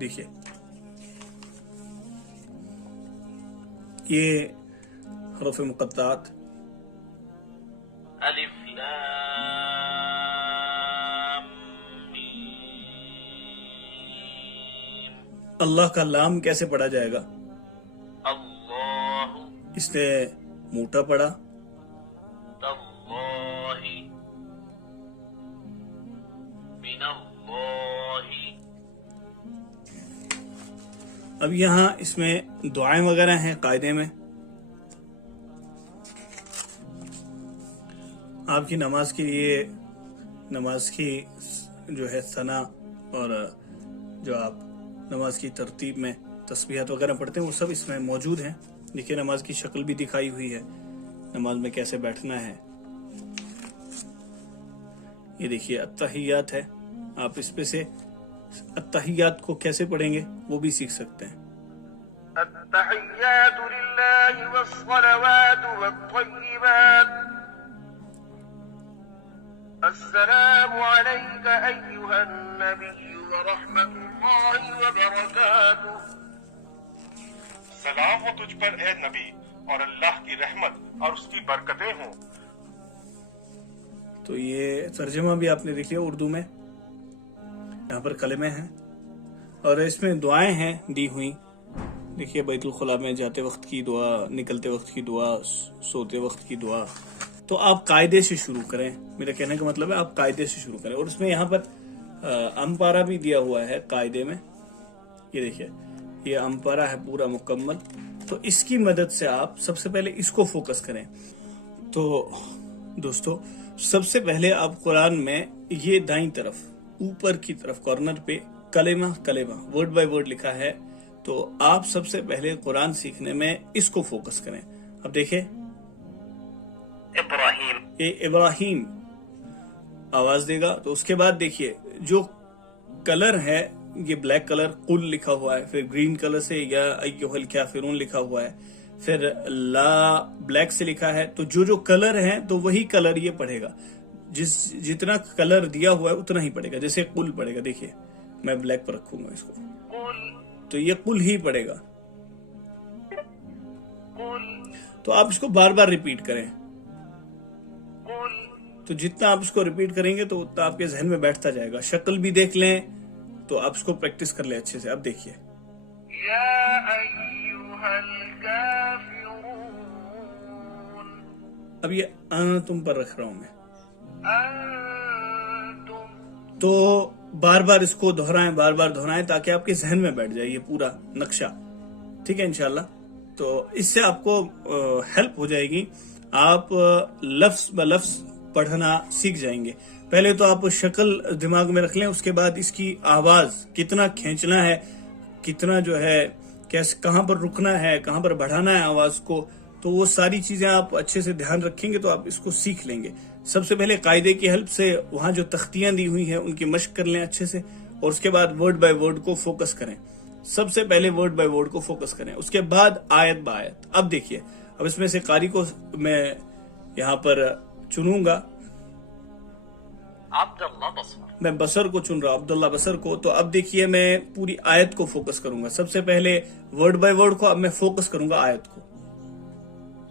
دیکھیے یہ حروف مقطعات الف لام میم. اللہ کا لام کیسے پڑھا جائے گا؟ اللہ اس نے موٹا پڑھا. تاللہ من اللہ. اب یہاں اس میں دعائیں وغیرہ ہیں قاعدے میں. آپ کی نماز کے لیے نماز کی جو ہے ثنا اور جو آپ نماز کی ترتیب میں تسبیحات وغیرہ پڑھتے ہیں وہ سب اس میں موجود ہیں. دیکھیے نماز کی شکل بھی دکھائی ہوئی ہے، نماز میں کیسے بیٹھنا ہے. یہ دیکھیے التحیات ہے، آپ اس پہ سے التحیات کو کیسے پڑھیں گے وہ بھی سیکھ سکتے ہیں. التحیات للہ والصلوات والطیبات. السلام علیک ایہا النبی ورحمۃ اللہ وبرکاتہ. سلام ہو تجھ پر اے نبی اور اللہ کی رحمت اور اس کی برکتیں ہوں. تو یہ ترجمہ بھی آپ نے دیکھ لیا اردو میں. یہاں پر کلمے ہیں اور اس میں دعائیں ہیں دی ہوئی. دیکھیے بیت الخلاء میں جاتے وقت کی دعا، نکلتے وقت کی دعا، سوتے وقت کی دعا. تو آپ قاعدے سے شروع کریں، میرا کہنے کا مطلب ہے آپ قاعدے سے شروع کریں. اور اس میں یہاں پر امپارہ بھی دیا ہوا ہے قاعدے میں. یہ دیکھیے یہ امپارہ ہے پورا مکمل. تو اس کی مدد سے آپ سب سے پہلے اس کو فوکس کریں. تو دوستو سب سے پہلے آپ قرآن میں یہ دائیں طرف اوپر کی طرف کارنر پہ کلمہ ورڈ بائی ورڈ لکھا ہے. تو آپ سب سے پہلے قرآن سیکھنے میں اس کو فوکس کریں. اب دیکھیں ابراہیم. یہ ابراہیم آواز دے گا. تو اس کے بعد دیکھیے جو کلر ہے یہ بلیک کلر قل لکھا ہوا ہے، پھر گرین کلر سے یا ایھا الکافرون لکھا ہوا ہے، پھر لا بلیک سے لکھا ہے. تو جو کلر ہیں تو وہی کلر یہ پڑھے گا. جتنا کلر دیا ہوا ہے اتنا ہی پڑھے گا. جیسے قل پڑھے گا، دیکھیے میں بلیک پر رکھوں گا اس کو، تو یہ قل ہی پڑھے گا. تو آپ اس کو بار بار ریپیٹ کریں. تو جتنا آپ اس کو ریپیٹ کریں گے تو اتنا آپ کے ذہن میں بیٹھتا جائے گا. شکل بھی دیکھ لیں تو آپ اس کو پریکٹس کر لیں اچھے سے. اب دیکھیے یا ایھا الکافرون. اب یہ تم پر رکھ رہا ہوں میں. انتم. تو بار بار اس کو دہرائیں تاکہ آپ کے ذہن میں بیٹھ جائے یہ پورا نقشہ. ٹھیک ہے انشاءاللہ. تو اس سے آپ کو ہیلپ ہو جائے گی. آپ لفظ بلفظ پڑھنا سیکھ جائیں گے. پہلے تو آپ شکل دماغ میں رکھ لیں، اس کے بعد اس کی آواز کتنا کھینچنا ہے، کتنا جو ہے کہاں پر رکنا ہے، کہاں پر بڑھانا ہے آواز کو. تو وہ ساری چیزیں آپ اچھے سے دھیان رکھیں گے تو آپ اس کو سیکھ لیں گے. سب سے پہلے قاعدے کی ہیلپ سے وہاں جو تختیاں دی ہوئی ہیں ان کی مشق کر لیں اچھے سے، اور اس کے بعد ورڈ بائی ورڈ کو فوکس کریں. سب سے پہلے ورڈ بائی ورڈ کو فوکس کریں، اس کے بعد آیت با آیت. اب دیکھیے اب اس میں سے قاری کو میں یہاں پر چنوں گا. عبداللہ بصر. میں بصر کو چن رہا ہوں، عبداللہ بصر کو. تو اب دیکھیے میں پوری آیت کو فوکس کروں گا. سب سے پہلے ورڈ بائی ورڈ کو، اب میں فوکس کروں گا آیت کو.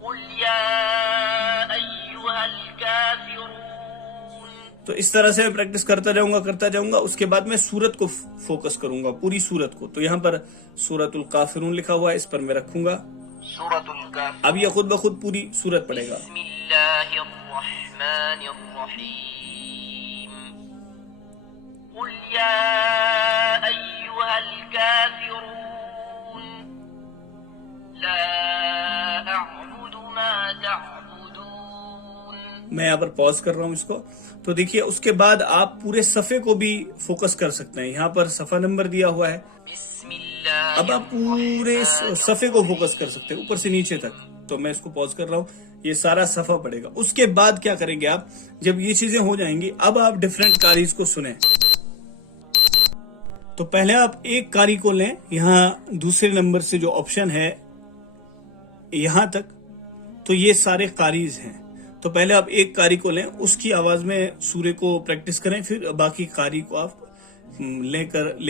قل یا ایھا الکافرون. تو اس طرح سے میں پریکٹس کرتا جاؤں گا. اس کے بعد میں سورت کو فوکس کروں گا، پوری سورت کو. تو یہاں پر سورۃ الکافرون لکھا ہوا ہے، اس پر میں رکھوں گا. سورۃ الکافرون. اب یہ خود بخود پوری سورت پڑھے گا. بسم اللہ الرحمن الرحیم. قل یا ایھا الکافرون لا اعبد ما تعبدون. میں یہاں پر پاز کر رہا ہوں اس کو. تو دیکھیے اس کے بعد آپ پورے صفحے کو بھی فوکس کر سکتے ہیں. یہاں پر صفحہ نمبر دیا ہوا ہے. بسم اللہ. اب آپ پورے صفحے کو فوکس کر سکتے ہیں اوپر سے نیچے تک. تو میں اس کو پاز کر رہا ہوں. یہ سارا صفحہ پڑے گا. اس کے بعد کیا کریں گے آپ، جب یہ چیزیں ہو جائیں گی اب آپ ڈیفرنٹ قاریز کو سنیں. تو پہلے آپ ایک قاری کو لیں. یہاں دوسرے نمبر سے جو آپشن ہے یہاں تک، تو یہ سارے قاریز ہیں. تو پہلے آپ ایک قاری کو لیں، اس کی آواز میں سورے کو پریکٹس کریں، پھر باقی قاری کو آپ لے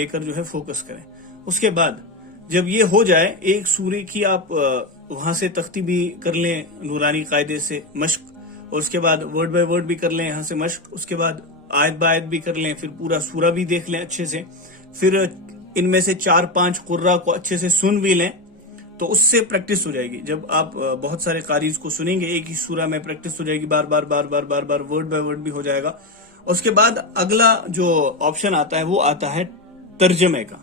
کر جو ہے فوکس کریں. اس کے بعد جب یہ ہو جائے ایک سورے کی آپ وہاں سے تختی بھی کر لیں نورانی قاعدے سے مشق، اور اس کے بعد ورڈ بائی ورڈ بھی کر لیں یہاں سے مشق، اس کے بعد آیت بآیت بھی کر لیں، پھر پورا سورہ بھی دیکھ لیں اچھے سے، پھر ان میں سے 4-5 قرہ کو اچھے سے سن بھی لیں، تو اس سے پریکٹس ہو جائے گی. جب آپ بہت سارے قاریز کو سنیں گے ایک ہی سورہ میں پریکٹس ہو جائے گی، بار بار ورڈ بائی ورڈ بھی ہو جائے گا. اس کے بعد اگلا جو آپشن آتا ہے وہ آتا ہے ترجمے کا.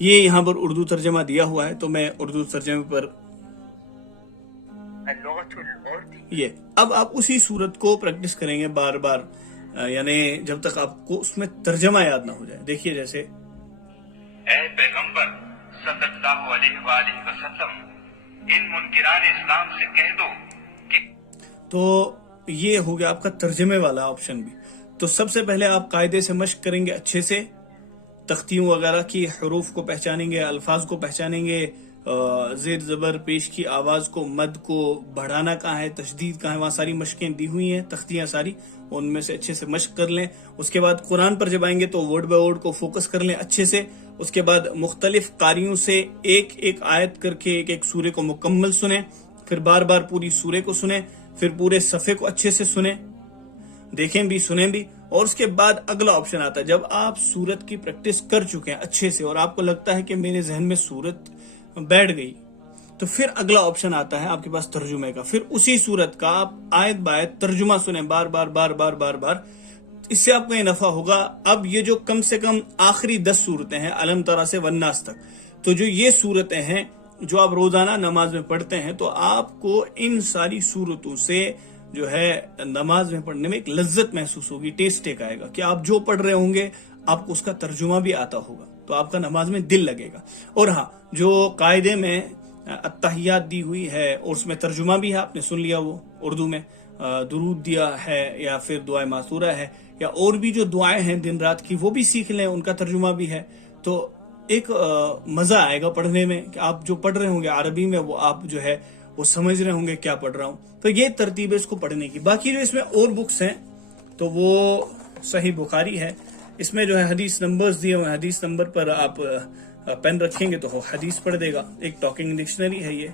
یہ یہاں پر اردو ترجمہ دیا ہوا ہے، تو میں اردو ترجمے پر یہ اب آپ اسی صورت کو پریکٹس کریں گے بار بار، یعنی جب تک آپ کو اس میں ترجمہ یاد نہ ہو جائے. دیکھیے جیسے اے پیغمبر صلی اللہ علیہ وآلہ وسلم، ان منکران اسلام سے کہہ دو کہ تو یہ ہو گیا آپ کا ترجمے والا آپشن بھی. تو سب سے پہلے آپ قاعدے سے مشق کریں گے اچھے سے، تختیوں وغیرہ کی حروف کو پہچانیں گے، الفاظ کو پہچانیں گے، زیر زبر پیش کی آواز کو، مد کو بڑھانا کہاں ہے، تشدید کہاں ہے، وہاں ساری مشقیں دی ہوئی ہیں، تختیاں ساری، ان میں سے اچھے سے مشق کر لیں. اس کے بعد قرآن پر جب آئیں گے تو ورڈ بائی ورڈ کو فوکس کر لیں اچھے سے. اس کے بعد مختلف قاریوں سے ایک ایک آیت کر کے ایک ایک سورے کو مکمل سنیں، پھر بار بار پوری سورے کو سنیں، پھر پورے صفحے کو اچھے سے سنیں، دیکھیں بھی سنیں بھی. اور اس کے بعد اگلا آپشن آتا ہے جب آپ سورت کی پریکٹس کر چکے ہیں اچھے سے اور آپ کو لگتا ہے کہ میرے ذہن میں سورت بیٹھ گئی، تو پھر اگلا آپشن آتا ہے آپ کے پاس ترجمے کا. پھر اسی سورت کا آپ آیت بآیت ترجمہ سنیں بار بار. اس سے آپ کو یہ نفع ہوگا. اب یہ جو کم سے کم آخری 10 صورتیں ہیں علم ترا سے والناس تک، تو جو یہ صورتیں ہیں جو آپ روزانہ نماز میں پڑھتے ہیں، تو آپ کو ان ساری صورتوں سے جو ہے نماز میں پڑھنے میں ایک لذت محسوس ہوگی، ٹیسٹ ایک آئے گا کہ آپ جو پڑھ رہے ہوں گے آپ کو اس کا ترجمہ بھی آتا ہوگا، تو آپ کا نماز میں دل لگے گا. اور ہاں، جو قاعدے میں التحیات دی ہوئی ہے اور اس میں ترجمہ بھی ہے، آپ نے سن لیا وہ اردو میں، درود دیا ہے یا پھر دعائے معثورہ ہے یا اور بھی جو دعائیں ہیں دن رات کی وہ بھی سیکھ لیں، ان کا ترجمہ بھی ہے. تو ایک مزہ آئے گا پڑھنے میں کہ آپ جو پڑھ رہے ہوں گے عربی میں وہ آپ جو ہے وہ سمجھ رہے ہوں گے کیا پڑھ رہا ہوں. تو یہ ترتیب ہے اس کو پڑھنے کی. باقی جو اس میں اور بکس ہیں تو وہ صحیح بخاری ہے، اس میں جو ہے حدیث نمبرز دیے ہوئے ہیں، حدیث نمبر پر آپ پین رکھیں گے تو حدیث پڑھ دے گا. ایک ٹاکنگ ڈکشنری ہے یہ،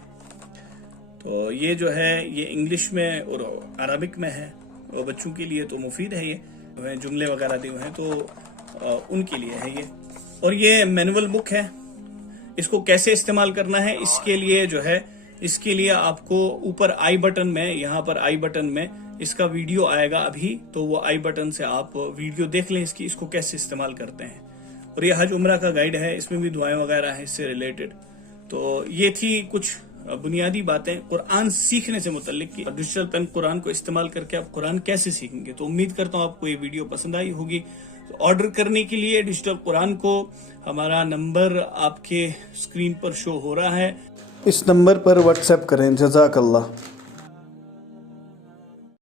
تو یہ جو ہے یہ انگلش میں اور عربک میں ہے، اور بچوں کے لیے تو مفید ہے. یہ جملے وغیرہ دیے ہوئے ہیں تو ان کے لیے ہے یہ. اور یہ مینول بک ہے. اس کو کیسے استعمال کرنا ہے اس کے لیے جو ہے، اس کے لیے آپ کو اوپر آئی بٹن میں، یہاں پر آئی بٹن میں اس کا ویڈیو آئے گا ابھی، تو وہ آئی بٹن سے آپ ویڈیو دیکھ لیں اس کو کیسے استعمال کرتے ہیں. اور یہ حج عمرہ کا گائیڈ ہے، اس میں بھی دعائیں وغیرہ ہیں اس سے ریلیٹڈ. تو یہ تھی کچھ بنیادی باتیں قرآن سیکھنے سے متعلق کی. ڈیجیٹل پین قرآن کو استعمال کر کے آپ قرآن کیسے سیکھیں گے. تو امید کرتا ہوں آپ کو یہ ویڈیو پسند آئی ہوگی. آرڈر کرنے کے لیے ڈیجیٹل قرآن کو ہمارا نمبر آپ کے اسکرین پر شو ہو رہا ہے، اس نمبر پر واٹس ایپ کریں. جزاک اللہ.